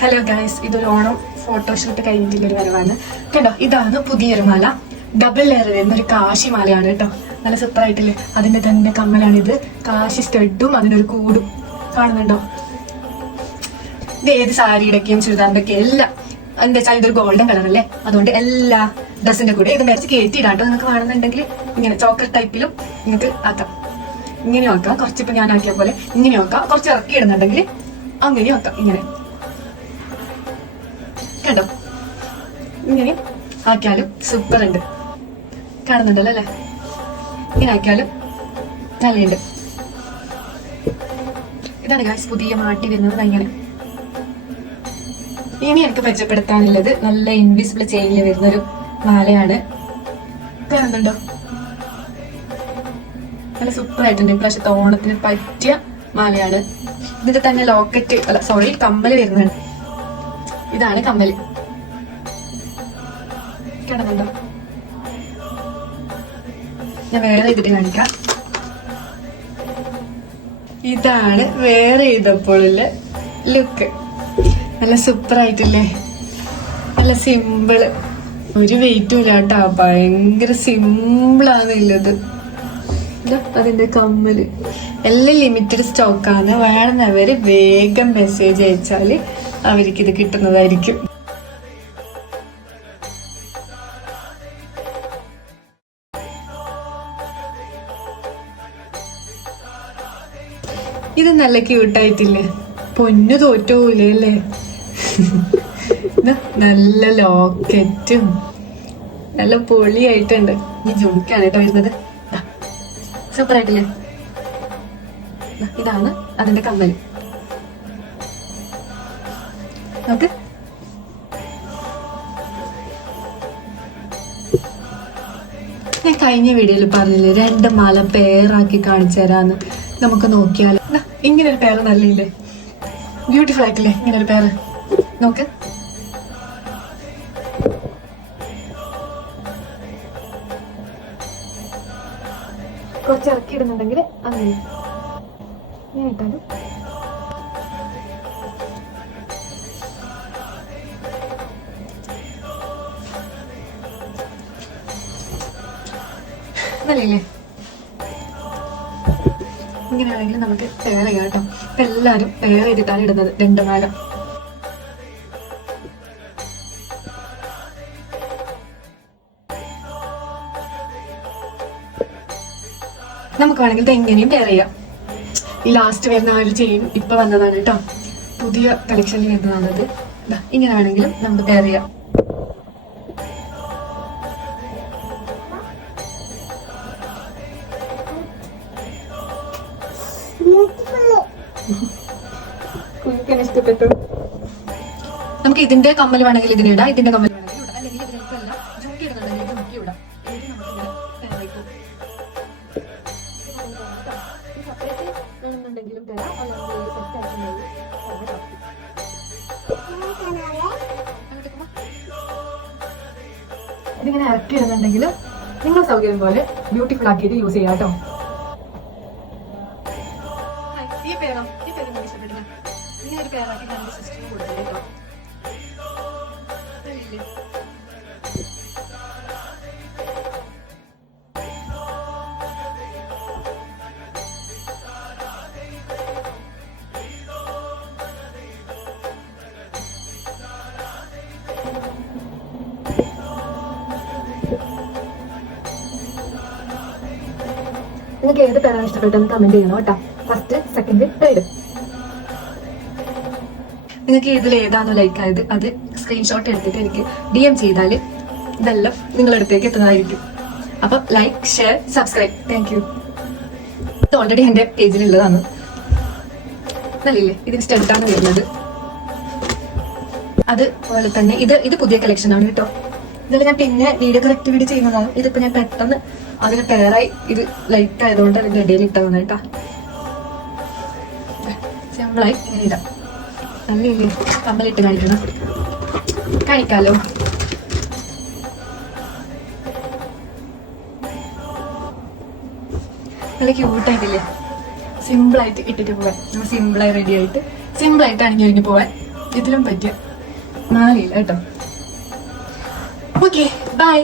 Hello guys, ഇതൊരു Onam photoshoot കഴിഞ്ഞിട്ടുള്ളൊരു വരവാണ് കേട്ടോ. ഇതാണ് പുതിയൊരു മാല, ഡബിൾ ലെയർ വരുന്ന ഒരു കാശി മാലയാണ് കേട്ടോ. നല്ല സൂപ്പർ ആയിട്ടില്ലേ? അതിന്റെ തന്നെ കമ്മലാണിത്. കാശി സ്റ്റഡും അതിനൊരു കൂടും കാണുന്നുണ്ടോ? ഇത് ഏത് സാരിയുടെയൊക്കെയും ചുരിദാറിന്റെ ഒക്കെ എല്ലാം എന്താ വെച്ചാൽ ഇതൊരു ഗോൾഡൻ കളർ അല്ലേ, അതുകൊണ്ട് എല്ലാ ഡ്രസ്സിന്റെ കൂടെ ഇത് മേടിച്ച് കയറ്റിയിടാട്ടോ. നിങ്ങൾക്ക് വേണമെന്നുണ്ടെങ്കിൽ ഇങ്ങനെ ചോക്ലേറ്റ് ടൈപ്പിലും നിങ്ങൾക്ക് ആക്കാം. ഇങ്ങനെ ആക്കാം, കുറച്ചിപ്പോ ഞാൻ ആക്കിയ പോലെ ഇങ്ങനെ ആക്കാം. കുറച്ച് ഇറക്കി ഇടുന്നുണ്ടെങ്കിൽ അങ്ങനെ ആക്കാം. ഇങ്ങനെ കണ്ടോ, ഇങ്ങനെ ആക്കിയാലും സൂപ്പർ ഉണ്ട്. കാണുന്നുണ്ടല്ലോ അല്ലേ? ഇങ്ങനെ ആക്കിയാലും നല്ലുണ്ട്. ഇതാണ് ഗൈസ് പുതിയ മാറ്റി വരുന്നത്. ഇങ്ങനെ ഇനി എനിക്ക് പരിചയപ്പെടുത്താനുള്ളത് നല്ല ഇൻവിസിബിൾ ചെയിനിൽ വരുന്നൊരു മാലയാണ്. കാണുന്നുണ്ടോ? നല്ല സൂപ്പർ ആയിട്ടുണ്ട്. ഇപ്രാവശ്യത്തെ ഓണത്തിന് പറ്റിയ മാലയാണ്. ഇതിന്റെ തന്നെ ലോക്കറ്റ് അല്ല സോറി കമ്മല് വരുന്നുണ്ട്. ഇതാണ് കമ്മല്. കാണുന്നുണ്ടോ? ഞാൻ വേറെ ഇതിട്ട് കാണിക്കാം. ഇതാണ് വേറെ ചെയ്തപ്പോഴുള്ള ലുക്ക്. നല്ല സൂപ്പർ ആയിട്ടില്ലേ? നല്ല സിമ്പിള്, ഒരു വെയിറ്റും ഇല്ല കേട്ടോ. ഭയങ്കര സിമ്പിളാണ് ഉള്ളത്. അതിന്റെ കമ്മല് എല്ലാം ലിമിറ്റഡ് സ്റ്റോക്കാണ്. വേണമെന്നവര് വേഗം മെസ്സേജ് അയച്ചാല് അവർക്ക് ഇത് കിട്ടുന്നതായിരിക്കും. ഇത് നല്ല ക്യൂട്ടായിട്ടില്ലേ? പൊന്നു തോറ്റൂലേ അല്ലേ? നല്ല ലോക്കറ്റും നല്ല പൊളിയായിട്ടുണ്ട്. ഈ ജുമിക്കാണ് കേട്ടോ വരുന്നത്. സൂപ്പർ ആയിട്ടില്ലേ? ഇതാണ് അതിന്റെ കമ്മൽ. നോക്ക്, ഞാൻ കഴിഞ്ഞ വീഡിയോയിൽ പറഞ്ഞില്ലേ 2 മാല പേറാക്കി കാണിച്ചു തരാന്ന്. നമുക്ക് നോക്കിയാലോ. ഇങ്ങനെ ഒരു പേര് നല്ലില്ലേ? ബ്യൂട്ടിഫുൾ ആയിട്ടില്ലേ ഇങ്ങനെ ഒരു പേര്? നോക്ക്, കുറച്ച് ഇറക്കി ഇടുന്നുണ്ടെങ്കിൽ അങ്ങനെ ഇട്ടാലും നല്ലേ? ഇങ്ങനെയാണെങ്കിൽ നമുക്ക് പെയർ ചെയ്യാം കേട്ടോ. ഇപ്പൊ എല്ലാരും പെയർ ചെയ്തിട്ടാണ് ഇടുന്നത് 2 മാല. നമുക്ക് വേണമെങ്കിൽ ഇത് എങ്ങനെയും പെയർ ചെയ്യാം. ഈ ലാസ്റ്റ് വരുന്ന ആ ഒരു ചെയിൻ ഇപ്പൊ വന്നതാണ് കേട്ടോ, പുതിയ കളക്ഷനിൽ വരുന്നതാണത്. ഇങ്ങനെയാണെങ്കിലും നമുക്ക് പെയർ ചെയ്യാം. ഇഷ്ടപ്പെട്ടു. നമുക്ക് ഇതിന്റെ കമ്മൽ വേണമെങ്കിൽ ഇതിനിടാം, ഇതിന്റെ കമ്മൽ വേണമെങ്കിൽ ഇടാം, അല്ലെങ്കിൽ ഇതിനെല്ലാം ജുക്കി ഇടുന്നുണ്ടെങ്കിൽ ജുക്കി ഇടാം. ഇതിങ്ങനെ ഇറക്കി ഇടുന്നുണ്ടെങ്കിലും നിങ്ങളുടെ സൗകര്യം പോലെ ബ്യൂട്ടിഫുൾ ആക്കിയിട്ട് യൂസ് ചെയ്യാം കേട്ടോ. ഈ പേരും ഇഷ്ടപ്പെട്ടില്ല. ഇങ്ങനെ ഒരു പേരാക്കി രണ്ട് സിസ്റ്ററിന് കൊടുത്തില്ല കേട്ടോ. നിങ്ങൾക്ക് ഏത് പേരാണ് ഇഷ്ടപ്പെട്ടെന്ന് കമന്റ് ചെയ്യണം കേട്ടോ. First, second, third. നിങ്ങൾക്ക് ഇതിൽ ഏതാണോ ലൈക്ക് ആയത് അത് സ്ക്രീൻഷോട്ട് എടുത്തിട്ട് എനിക്ക് DM ചെയ്താൽ ഇതെല്ലാം നിങ്ങളുടെ അടുത്തേക്ക് എത്തുന്നതായിരിക്കും. അപ്പം like, share, subscribe. Thank you. ഇത് ഓൾറെഡി എൻ്റെ പേജിലുള്ളതാണ്. നല്ലില്ലേ? ഇതിന് സ്റ്റഡാണ് വരുന്നത്. അതുപോലെ തന്നെ ഇത് പുതിയ കളക്ഷൻ ആണ് കേട്ടോ. ഇതിൽ ഞാൻ പിന്നെ കറക്റ്റ് വീഡിയോ ചെയ്യുന്നതാണ്. ഇതിപ്പോ ഞാൻ പെട്ടെന്ന് അതിന് പേരായി ഇത് ലൈറ്റ് ആയതുകൊണ്ട് അതിന്റെ ഇടയിൽ ഇട്ടതാണ് കേട്ടോ. സിമ്പിളായി ഇങ്ങനെ ഇടാം. നല്ല കമ്മലിട്ട് കാണിക്കാലോ. നല്ല ക്യൂട്ടായിട്ടില്ലേ? സിമ്പിളായിട്ട് ഇട്ടിട്ട് പോവാൻ, നമ്മൾ സിമ്പിളായി റെഡി ആയിട്ട് സിമ്പിളായിട്ട് അണിഞ്ഞു കഴിഞ്ഞ് പോവാൻ ഇതിലും പറ്റിയ മാലയില്ല കേട്ടോ. Okay bye.